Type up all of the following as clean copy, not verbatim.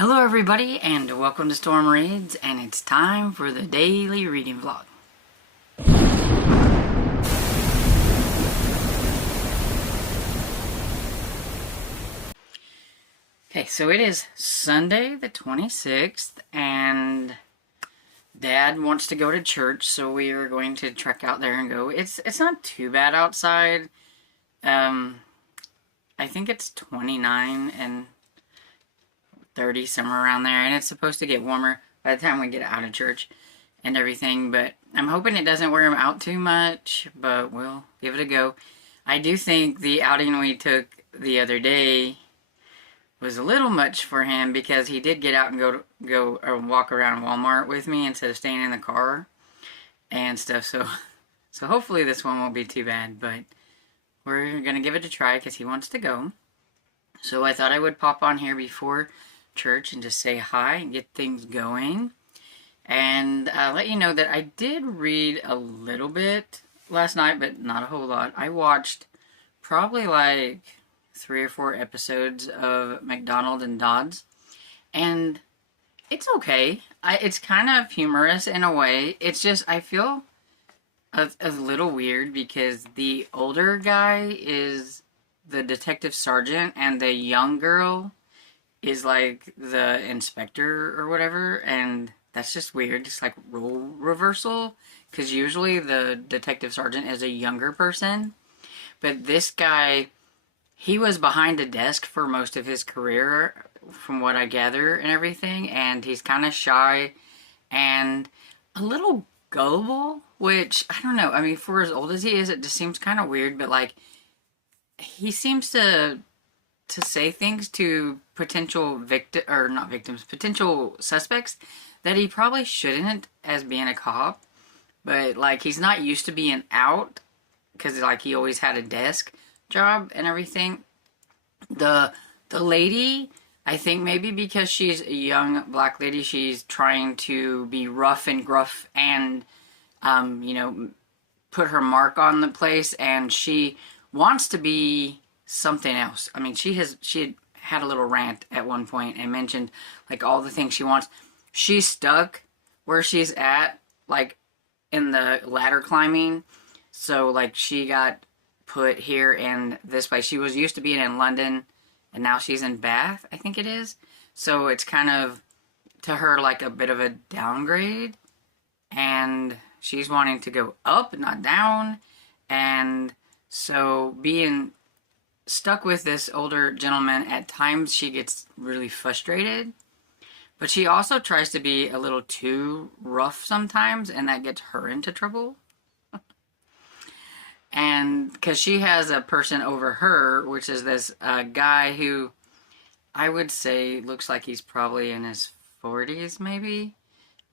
Hello everybody and welcome to Storm Reads, and it's time for the daily reading vlog. Okay, so it is Sunday the 26th and Dad wants to go to church, so we are going to trek out there and go. It's not too bad outside. I think it's 29 and 30, somewhere around there, and it's supposed to get warmer by the time we get out of church and everything, but I'm hoping it doesn't wear him out too much, but we'll give it a go. I do think the outing we took the other day was a little much for him because he did get out and go or walk around Walmart with me instead of staying in the car and stuff, so hopefully this one won't be too bad, but we're gonna give it a try because he wants to go. So I thought I would pop on here before church and just say hi and get things going, and let you know that I did read a little bit last night, but not a whole lot. I watched probably like 3 or 4 episodes of McDonald and Dodds, and it's okay. It's kind of humorous in a way. It's just I feel a little weird because the older guy is the detective sergeant and the young girl is like the inspector or whatever, and that's just weird. It's like role reversal, because usually the detective sergeant is a younger person, but this guy, he was behind a desk for most of his career from what I gather and everything, and he's kind of shy and a little gullible, which I don't know, I mean, for as old as he is, it just seems kind of weird, but like he seems to say things to potential potential suspects that he probably shouldn't as being a cop, but like he's not used to being out because like he always had a desk job and everything. The lady, I think maybe because she's a young black lady, she's trying to be rough and gruff and you know, put her mark on the place, and she wants to be something else. I mean, she had a little rant at one point and mentioned like all the things she wants. She's stuck where she's at, like in the ladder climbing. So like she got put here in this place. She was used to being in London and now she's in Bath, I think it is. So it's kind of to her like a bit of a downgrade, and she's wanting to go up, not down. And so being stuck with this older gentleman, at times she gets really frustrated, but she also tries to be a little too rough sometimes, and that gets her into trouble. And because she has a person over her, which is this guy who I would say looks like he's probably in his 40s maybe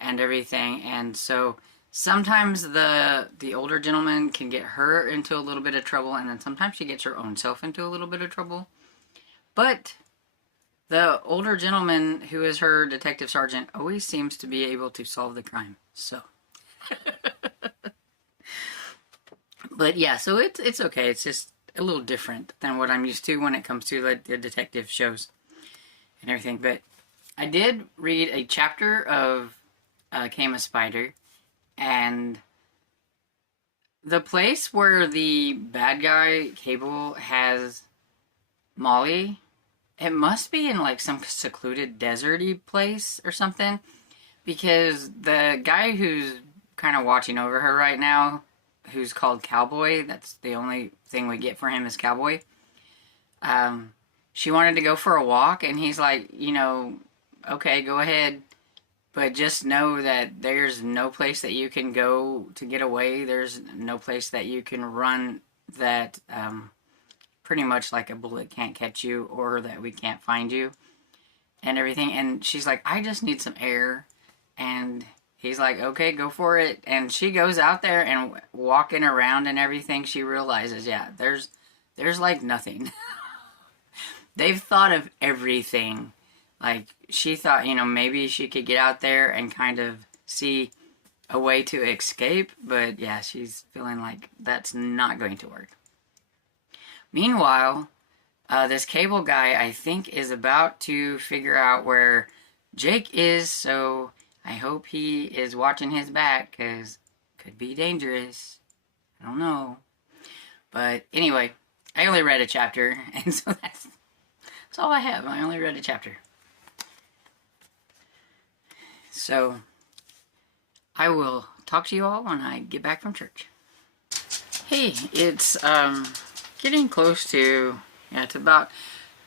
and everything, and so sometimes the older gentleman can get her into a little bit of trouble, and then sometimes she gets her own self into a little bit of trouble. But the older gentleman, who is her detective sergeant, always seems to be able to solve the crime. So, but yeah, so it's okay. It's just a little different than what I'm used to when it comes to like the detective shows and everything. But I did read a chapter of Came a Spider. And the place where the bad guy, Cable, has Molly, it must be in like some secluded deserty place or something, because the guy who's kind of watching over her right now, who's called Cowboy, that's the only thing we get for him is Cowboy, she wanted to go for a walk, and he's like, you know, okay, go ahead. But just know that there's no place that you can go to get away. There's no place that you can run that pretty much like a bullet can't catch you, or that we can't find you and everything. And she's like, I just need some air. And he's like, okay, go for it. And she goes out there and walking around and everything, she realizes, yeah, there's like nothing. They've thought of everything. Like, she thought, you know, maybe she could get out there and kind of see a way to escape, but yeah, she's feeling like that's not going to work. Meanwhile, This cable guy, I think, is about to figure out where Jake is, so I hope he is watching his back, because it could be dangerous. I don't know. But anyway, I only read a chapter, and so that's all I have. I only read a chapter. So, I will talk to you all when I get back from church. Hey, it's getting close to, yeah, it's about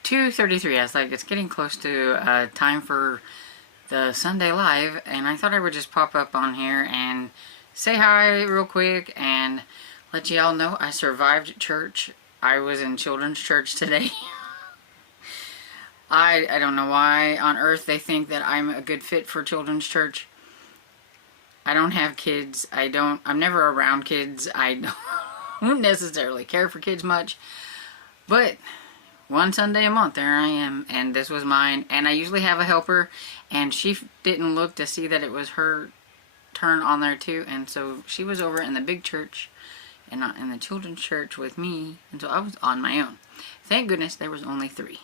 2:33. I was like, it's getting close to time for the Sunday Live, and I thought I would just pop up on here and say hi real quick and let y'all know I survived church. I was in children's church today. I don't know why on earth they think that I'm a good fit for children's church. I don't have kids. I'm never around kids. I don't necessarily care for kids much. But one Sunday a month, there I am, and this was mine. And I usually have a helper, and she didn't look to see that it was her turn on there too. And so she was over in the big church and not in the children's church with me. And so I was on my own. Thank goodness there was only 3.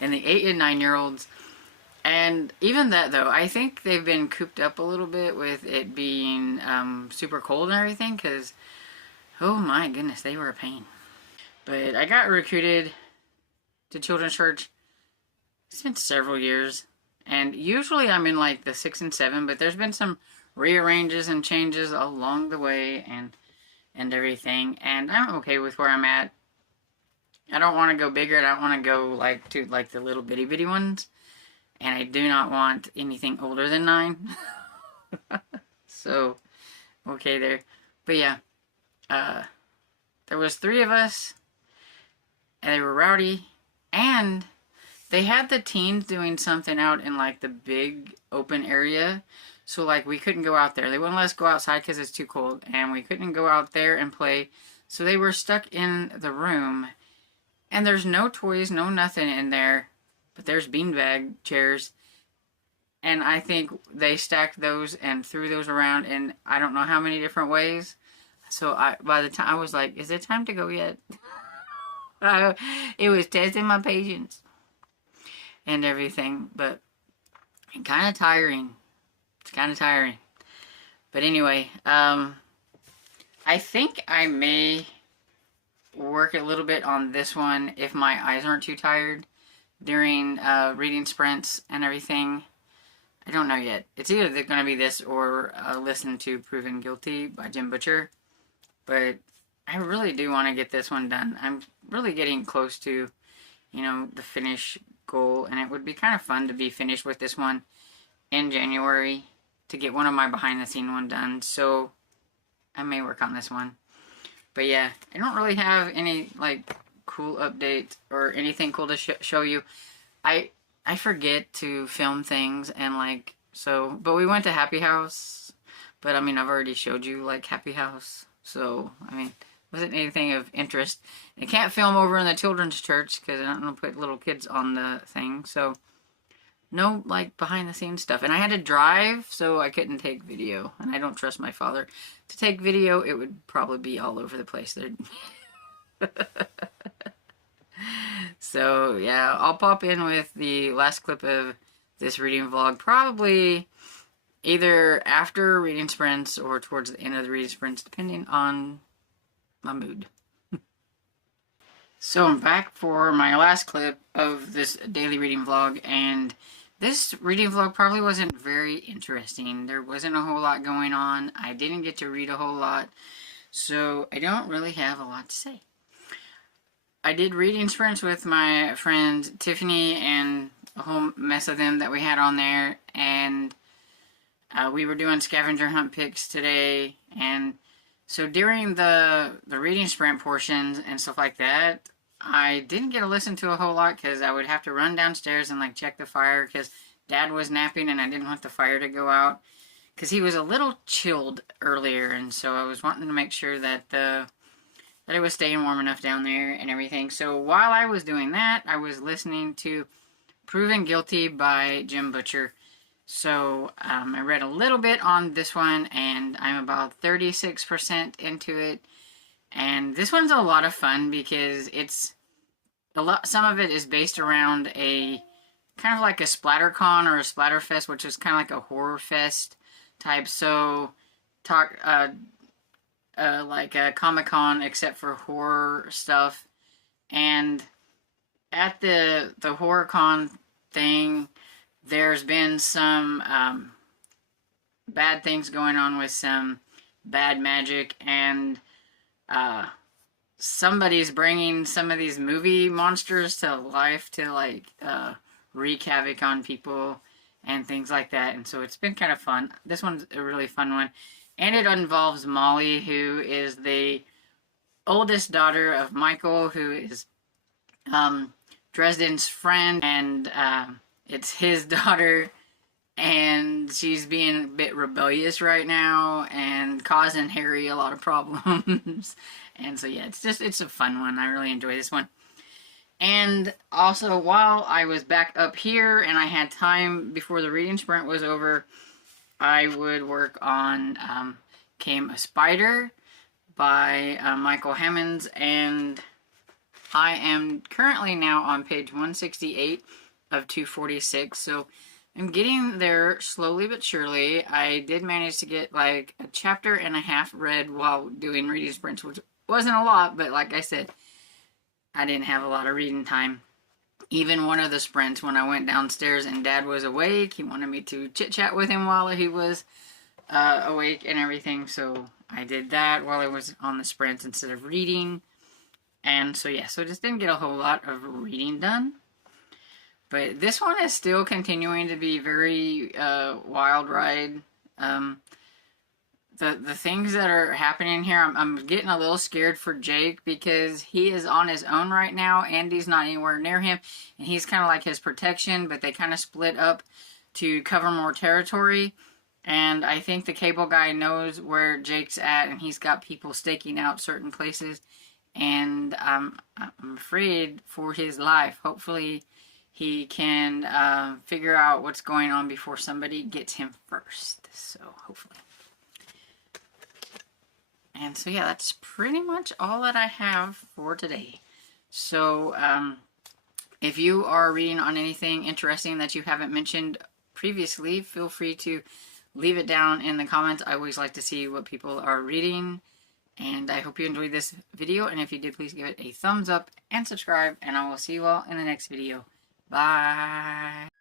And the 8 and 9-year-olds. And even that, though, I think they've been cooped up a little bit with it being super cold and everything, because, oh my goodness, they were a pain. But I got recruited to children's church. It's been several years. And usually I'm in like the 6 and 7, but there's been some rearranges and changes along the way and everything. And I'm okay with where I'm at. I don't want to go bigger. I don't want to go like to like the little bitty bitty ones. And I do not want anything older than 9. So, okay there. But yeah, there was 3 of us, and they were rowdy, and they had the teens doing something out in like the big open area. So like we couldn't go out there. They wouldn't let us go outside because it's too cold, and we couldn't go out there and play. So they were stuck in the room, and there's no toys, no nothing in there. But there's beanbag chairs, and I think they stacked those and threw those around in I don't know how many different ways. So by the time I was like, is it time to go yet? It was testing my patience and everything, but kind of tiring. It's kind of tiring. But anyway, I think I may work a little bit on this one if my eyes aren't too tired during reading sprints and everything. I don't know yet. It's either going to be this or listen to Proven Guilty by Jim Butcher. But I really do want to get this one done. I'm really getting close to, the finish goal. And it would be kind of fun to be finished with this one in January to get one of my behind the scene one done. So I may work on this one. But yeah, I don't really have any like cool update or anything cool to show you. I forget to film things and like so, but we went to Happy House, but I mean I've already showed you like Happy House, so I mean wasn't anything of interest. I can't film over in the children's church because I don't want to put little kids on the thing, so no like behind the scenes stuff. And I had to drive, so I couldn't take video, and I don't trust my father to take video. It would probably be all over the place there. So yeah, I'll pop in with the last clip of this reading vlog probably either after reading sprints or towards the end of the reading sprints, depending on my mood. So I'm back for my last clip of this daily reading vlog, and this reading vlog probably wasn't very interesting. There wasn't a whole lot going on. I didn't get to read a whole lot, so I don't really have a lot to say. I did reading sprints with my friend Tiffany and a whole mess of them that we had on there, and we were doing scavenger hunt picks today, and so during the reading sprint portions and stuff like that, I didn't get to listen to a whole lot because I would have to run downstairs and like check the fire because Dad was napping and I didn't want the fire to go out because he was a little chilled earlier, and so I was wanting to make sure that it was staying warm enough down there and everything. So while I was doing that, I was listening to Proven Guilty by Jim Butcher. So I read a little bit on this one, and I'm about 36% into it. And this one's a lot of fun because some of it is based around a kind of like a SplatterCon or a Splatterfest, which is kind of like a horror fest type. So, like a Comic-Con except for horror stuff. And at the HorrorCon thing, there's been some bad things going on with some bad magic, and somebody's bringing some of these movie monsters to life to like wreak havoc on people and things like that. And so it's been kind of fun. This one's a really fun one, and it involves Molly, who is the oldest daughter of Michael, who is Dresden's friend, and it's his daughter, and she's being a bit rebellious right now and causing Harry a lot of problems. And so yeah, it's a fun one. I really enjoy this one. And also, while I was back up here and I had time before the reading sprint was over, I would work on Came a Spider by Michael Hemmons, and I am currently now on page 168 of 246, so I'm getting there slowly but surely. I did manage to get like a chapter and a half read while doing reading sprints, which wasn't a lot, but like I said, I didn't have a lot of reading time. Even one of the sprints, when I went downstairs and Dad was awake, he wanted me to chit-chat with him while he was awake and everything, so I did that while I was on the sprint instead of reading. And so yeah, so just didn't get a whole lot of reading done. But this one is still continuing to be very wild ride. The things that are happening here, I'm getting a little scared for Jake because he is on his own right now. Andy's not anywhere near him, and he's kind of like his protection, but they kind of split up to cover more territory. And I think the cable guy knows where Jake's at, and he's got people staking out certain places. And I'm afraid for his life. Hopefully he can figure out what's going on before somebody gets him first. So hopefully. And so yeah, that's pretty much all that I have for today. So if you are reading on anything interesting that you haven't mentioned previously, feel free to leave it down in the comments. I always like to see what people are reading. And I hope you enjoyed this video, and if you did, please give it a thumbs up and subscribe, and I will see you all in the next video. Bye!